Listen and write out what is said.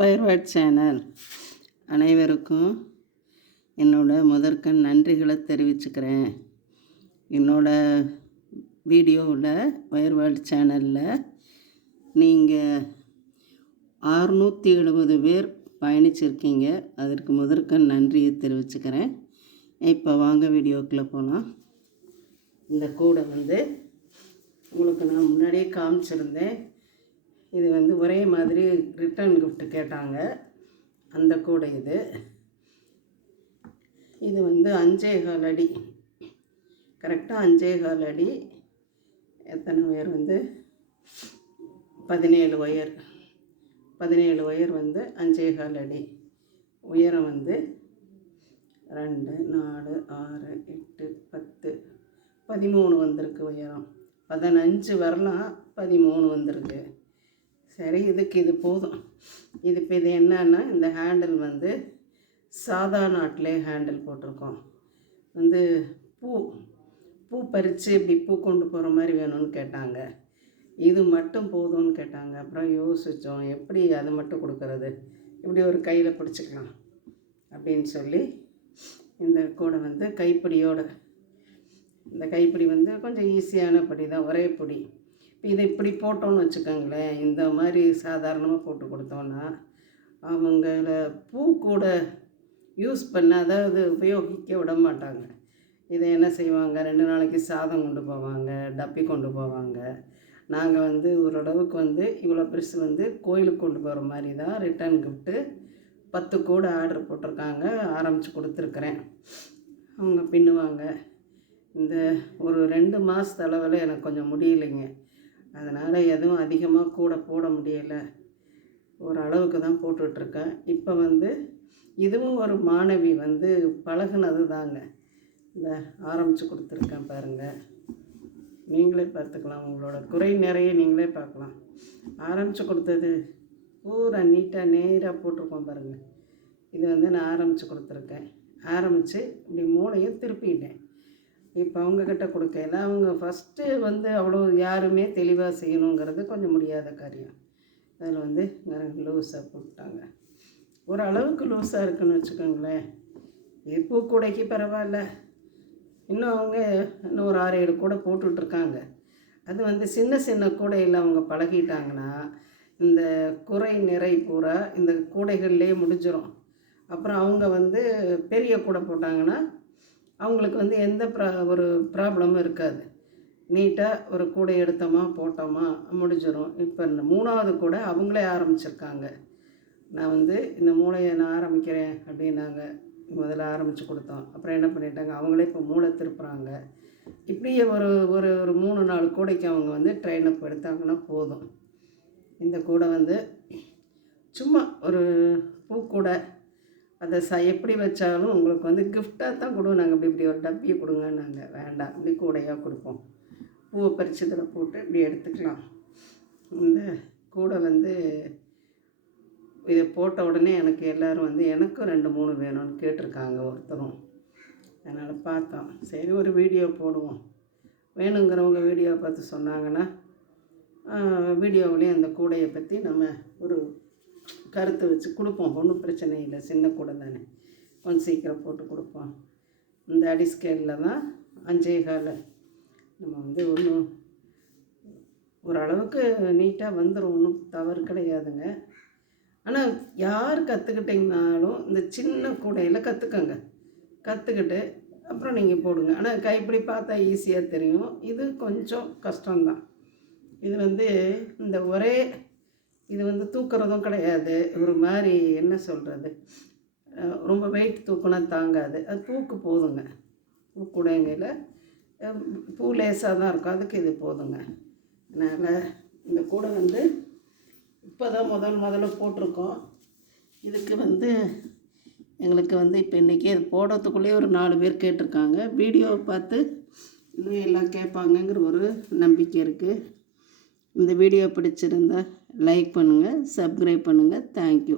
வயர்வாட் channel அனைவருக்கும் முதற்கண் நன்றிகளை தெரிவிச்சுக்கிறேன். வீடியோவில் வயர்வாட் சேனலில் நீங்கள் 670 பேர் பயணிச்சிருக்கீங்க. அதற்கு முதற்கண் நன்றியை தெரிவிச்சுக்கிறேன். இப்போ வாங்க வீடியோக்குள்ளே போகலாம். இந்த கூடை உங்களுக்கு நான் முன்னாடியே காமிச்சிருந்தேன். இது ஒரே மாதிரி ரிட்டர்ன் கிஃப்ட் கேட்டாங்க. அந்த கூடை இது 5.25 அடி, கரெக்டாக 5.25 அடி. எத்தனை ஒயர் 17 ஒயர் 5.25 அடி. உயரம் 2, 4, 6, 8, 10, 13 வந்திருக்கு. உயரம் 15 வரலாம், 13 வந்திருக்கு. சரி, இதுக்கு இது போதும். இது என்னன்னா, இந்த ஹேண்டில் சாதா நாட்டிலே ஹேண்டில் போட்டிருக்கோம். பூ பறித்து இப்படி பூ கொண்டு போகிற மாதிரி வேணும்னு கேட்டாங்க. இது மட்டும் போதும்னு கேட்டாங்க. அப்புறம் யோசித்தோம், எப்படி அது மட்டும் கொடுக்கறது, இப்படி ஒரு கையில் பிடிச்சிக்கலாம் அப்படின்னு சொல்லி இந்த கூடை கைப்பிடியோட, இந்த கைப்பிடி கொஞ்சம் ஈஸியான படி தான், ஒரே பிடி. இப்போ இதை இப்படி போட்டோன்னு வச்சுக்கோங்களேன், இந்த மாதிரி சாதாரணமாக போட்டு கொடுத்தோன்னா அவங்கள பூ கூட யூஸ் பண்ண, அதாவது உபயோகிக்க விட மாட்டாங்க. இதை என்ன செய்வாங்க, 2 நாளைக்கு சாதம் கொண்டு போவாங்க, டப்பி கொண்டு போவாங்க. நாங்கள் ஓரளவுக்கு இவ்வளோ பெருசு கோயிலுக்கு கொண்டு போகிற மாதிரி தான் ரிட்டர்ன் கிஃப்ட்டு 10 கூட ஆர்டர் போட்டிருக்காங்க. ஆரம்பித்து கொடுத்துருக்குறேன். அவங்க பின்னுவாங்க. இந்த ஒரு 2 மாதத்து அளவில் எனக்கு கொஞ்சம் முடியலைங்க. அதனால் எதுவும் அதிகமாக கூட போட முடியலை. ஒரு அளவுக்கு தான் போட்டுட்ருக்கேன். இப்போ இதுவும் ஒரு மாணவி பழகுனது தாங்க. இந்த ஆரம்பித்து கொடுத்துருக்கேன் பாருங்கள். நீங்களே பார்த்துக்கலாம், உங்களோட குறை நிறைய நீங்களே பார்க்கலாம். ஆரம்பித்து கொடுத்தது பூரா நீட்டாக நேராக போட்டிருக்கோம் பாருங்கள். இது நான் ஆரம்பித்து கொடுத்துருக்கேன். ஆரம்பித்து இப்படி மூளையும் திருப்பிட்டேன். இப்போ அவங்கக்கிட்ட கொடுக்கல. அவங்க ஃபஸ்ட்டு அவ்வளோ யாருமே தெளிவாக செய்யணுங்கிறது கொஞ்சம் முடியாத காரியம். அதில் லூஸாக போட்டாங்க. ஒரு அளவுக்கு லூஸாக இருக்குன்னு வச்சுக்கோங்களேன். இது பூக்கூடைக்கு பரவாயில்ல. இன்னும் அவங்க ஒரு 6-7 கூட போட்டுட்ருக்காங்க. அது சின்ன சின்ன கூடையில் அவங்க பழகிட்டாங்கன்னா இந்த குறை நிறை பூரா இந்த கூடைகள்லேயே முடிஞ்சிடும். அப்புறம் அவங்க பெரிய கூடை போட்டாங்கன்னா அவங்களுக்கு எந்த ஒரு ப்ராப்ளமும் இருக்காது. நீட்டாக ஒரு கூடை எடுத்தோமா போட்டோமா முடிஞ்சிடும். இப்போ 3வது கூட அவங்களே ஆரம்பிச்சிருக்காங்க. நான் இந்த மூளையை நான் ஆரம்பிக்கிறேன் அப்படின்னாங்க. முதல்ல ஆரம்பித்து கொடுத்தோம். அப்புறம் என்ன பண்ணிட்டாங்க, அவங்களே இப்போ மூளை திருப்புறாங்க. இப்படியே ஒரு ஒரு ஒரு 3-4 கூடைக்கு அவங்க ட்ரெயின் அப் எடுத்தாங்கன்னா போதும். இந்த கூடை சும்மா ஒரு பூக்கூடை, அதை எப்படி வச்சாலும் உங்களுக்கு கிஃப்டாக தான் கொடுவோம். நாங்கள் இப்படி ஒரு டப்பியை கொடுங்க, நாங்கள் வேண்டாம், இப்படி கூடையாக கொடுப்போம். பூவை பறித்து இதில் போட்டு இப்படி எடுத்துக்கலாம். இந்த கூடை இதை போட்ட உடனே எனக்கு எல்லோரும் எனக்கும் 2-3 வேணும்னு கேட்டிருக்காங்க ஒருத்தரும். அதனால் பார்த்தோம், சரி ஒரு வீடியோ போடுவோம். வேணுங்கிறவங்க வீடியோவை பார்த்து சொன்னாங்கன்னா வீடியோவிலேயும் அந்த கூடையை பற்றி நம்ம ஒரு கருத்து வச்சு கொடுப்போம். ஒன்றும் பிரச்சனை இல்லை, சின்ன கூடை தானே, கொஞ்சம் சீக்கிரம் போட்டு கொடுப்போம். இந்த அடி ஸ்கேலில் தான் 5.25. நம்ம ஒன்றும் ஓரளவுக்கு நீட்டாக வந்துடும், ஒன்றும் தவறு கிடையாதுங்க. ஆனால் யார் கற்றுக்கிட்டிங்கனாலும் இந்த சின்ன கூடையில் கற்றுக்கிட்டு அப்புறம் நீங்கள் போடுங்க. ஆனால் கைப்பிடி பார்த்தா ஈஸியாக தெரியும், இது கொஞ்சம் கஷ்டம்தான். இது இந்த ஒரே இது தூக்குறதும் கிடையாது. ஒரு மாதிரி என்ன சொல்கிறது, ரொம்ப வெயிட் தூக்குனா தாங்காது. அது பூக்கு போதுங்க. பூக்கூடைங்கையில் பூ லேசாக தான் இருக்கும், அதுக்கு இது போதுங்க. அதனால் இந்த கூடை இப்போ தான் முதல்ல போட்டிருக்கோம். இதுக்கு எங்களுக்கு இப்போ இன்றைக்கி இது போடுறதுக்குள்ளேயே ஒரு 4 பேர் கேட்டிருக்காங்க. வீடியோவை பார்த்து இன்னும் எல்லாம் கேட்பாங்கங்கிற ஒரு நம்பிக்கை இருக்குது. இந்த வீடியோ பிடிச்சிருந்தால் லைக் பண்ணுங்கள், சப்ஸ்கிரைப் பண்ணுங்கள். தேங்க்யூ.